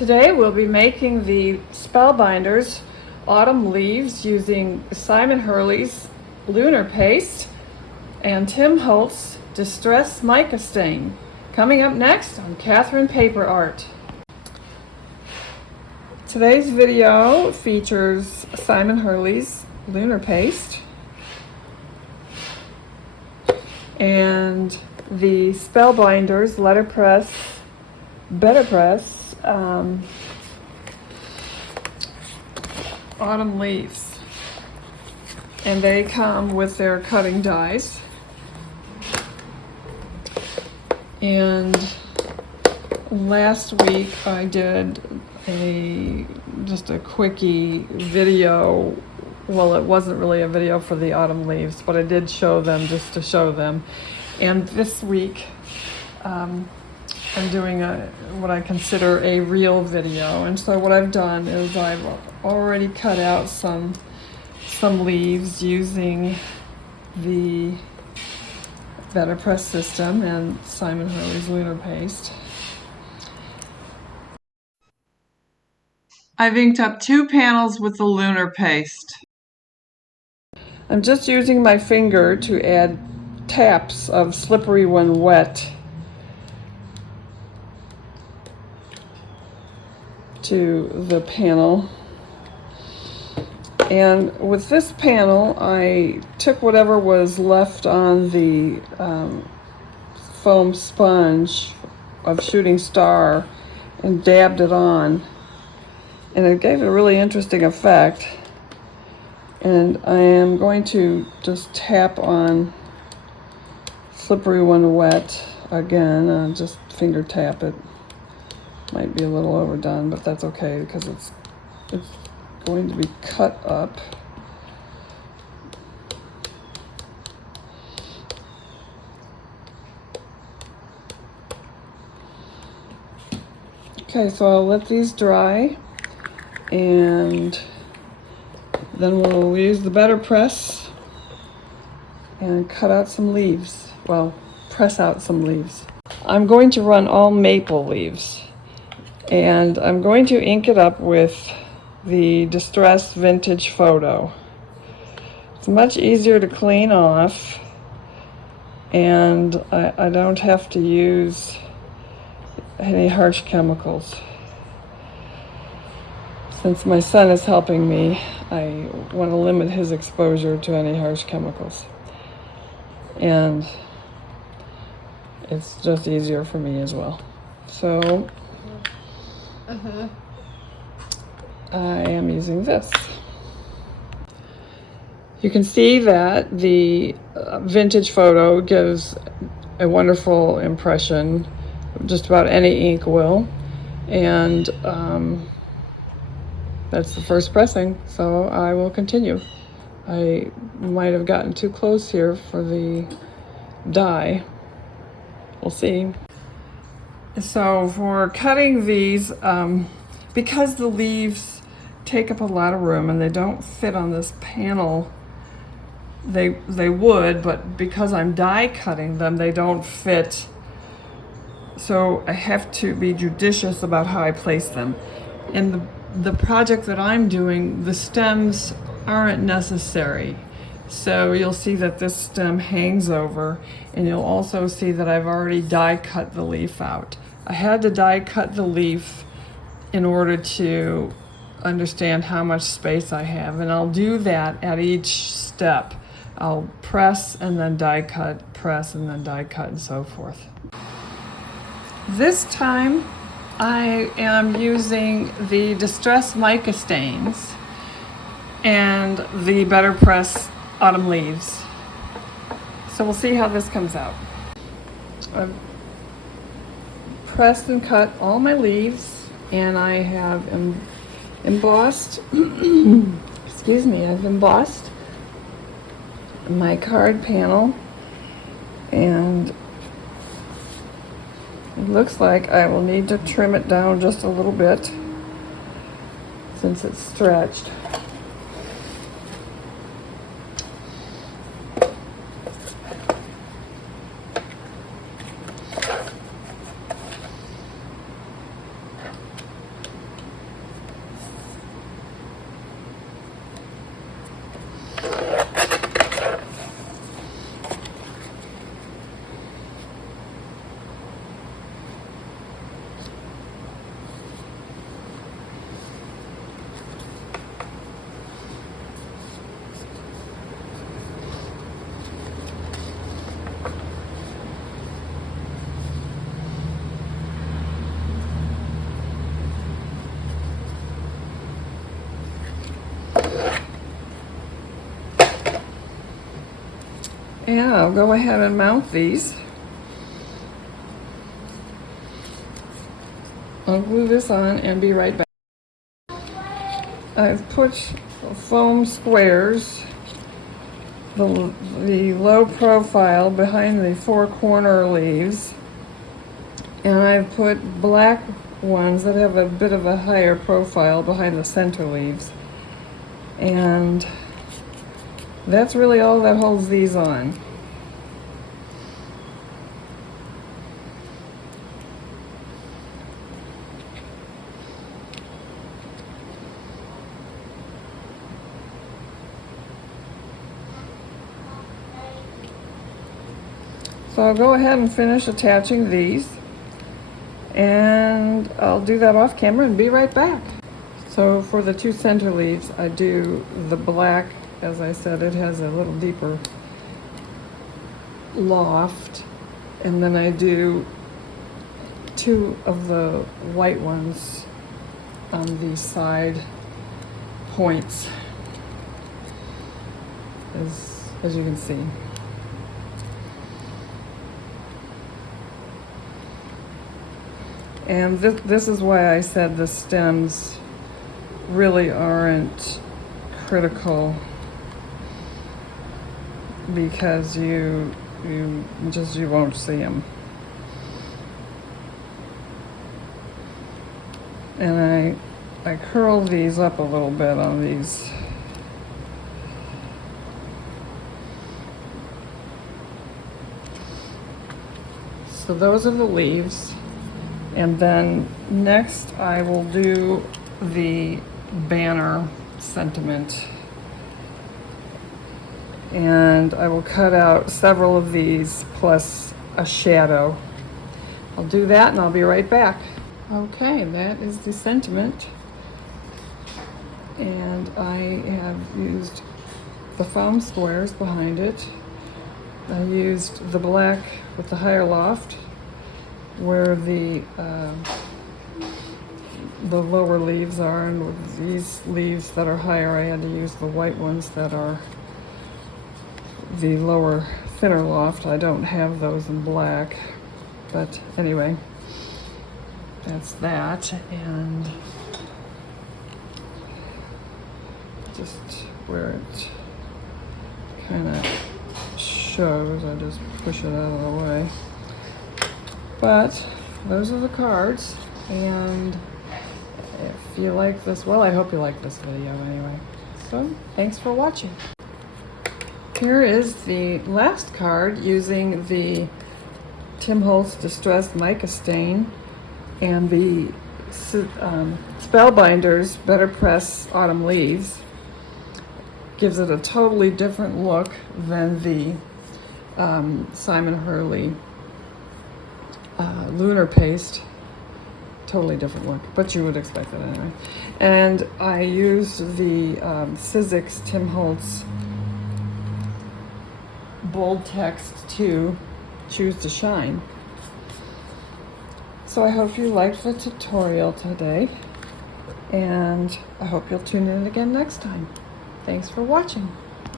Today we'll be making the Spellbinders Autumn Leaves using Simon Hurley's Lunar Paste and Tim Holtz Distress Mica Stain. Coming up next on Catherine Paper Art. Today's video features Simon Hurley's Lunar Paste and the Spellbinders BetterPress Autumn Leaves, and they come with their cutting dies. And last week I did just a quickie video. Well, it wasn't really a video for the autumn leaves, but I did show them just to show them. And this week I'm doing what I consider a real video. And so what I've done is I've already cut out some leaves using the BetterPress system and Simon Hurley's Lunar Paste. I've inked up 2 panels with the Lunar Paste. I'm just using my finger to add taps of slippery when wet to the panel. And with this panel, I took whatever was left on the foam sponge of Shooting Star and dabbed it on, and it gave a really interesting effect. And I am going to just tap on slippery when wet again, just finger tap it. Might be a little overdone, but that's okay because it's going to be cut up. Okay, so I'll let these dry, and then we'll use the BetterPress and cut out some leaves. Well, press out some leaves. I'm going to run all maple leaves, and I'm going to ink it up with the Distress Vintage Photo. It's much easier to clean off, and I don't have to use any harsh chemicals. Since my son is helping me, I want to limit his exposure to any harsh chemicals. And it's just easier for me as well. So I am using this. You can see that the Vintage Photo gives a wonderful impression, just about any ink will, and that's the first pressing, so I will continue. I might have gotten too close here for the die. We'll see. So for cutting these, because the leaves take up a lot of room and they don't fit on this panel, they would, but because I'm die cutting them, they don't fit. So I have to be judicious about how I place them. In the project that I'm doing, the stems aren't necessary. So you'll see that this stem hangs over, and you'll also see that I've already die cut the leaf out. I had to die cut the leaf in order to understand how much space I have, and I'll do that at each step. I'll press and then die cut, press and then die cut, and so forth. This time I am using the Distress Mica stains and the BetterPress Autumn Leaves. So we'll see how this comes out. I've pressed and cut all my leaves, and I have embossed excuse me, I've embossed my card panel, and it looks like I will need to trim it down just a little bit since it's stretched. And I'll go ahead and mount these. I'll glue this on and be right back. I've put foam squares, the low profile behind the 4 corner leaves, and I've put black ones that have a bit of a higher profile behind the center leaves. And that's really all that holds these on. So I'll go ahead and finish attaching these, and I'll do that off camera and be right back. So for the 2 center leaves, I do the black. As I said, it has a little deeper loft, and then I do 2 of the white ones on the side points, as you can see. And this is why I said the stems really aren't critical, because you won't see them. And I curl these up a little bit on these. So those are the leaves. And then next I will do the banner sentiment. And I will cut out several of these plus a shadow. I'll do that and I'll be right back. Okay, that is the sentiment. And I have used the foam squares behind it. I used the black with the higher loft, where the lower leaves are, and with these leaves that are higher, I had to use the white ones that are the lower, thinner loft. I don't have those in black, but anyway, that's that. And just where it kind of shows, I just push it out of the way. But those are the cards, and if you like this, well, I hope you like this video anyway. So thanks for watching. Here is the last card using the Tim Holtz Distress Mica Stain and the Spellbinders BetterPress Autumn Leaves. Gives it a totally different look than the Simon Hurley Lunar Paste. Totally different look, but you would expect it anyway. And I used the Sizzix Tim Holtz bold text to Choose to Shine. So I hope you liked the tutorial today, and I hope you'll tune in again next time. Thanks for watching.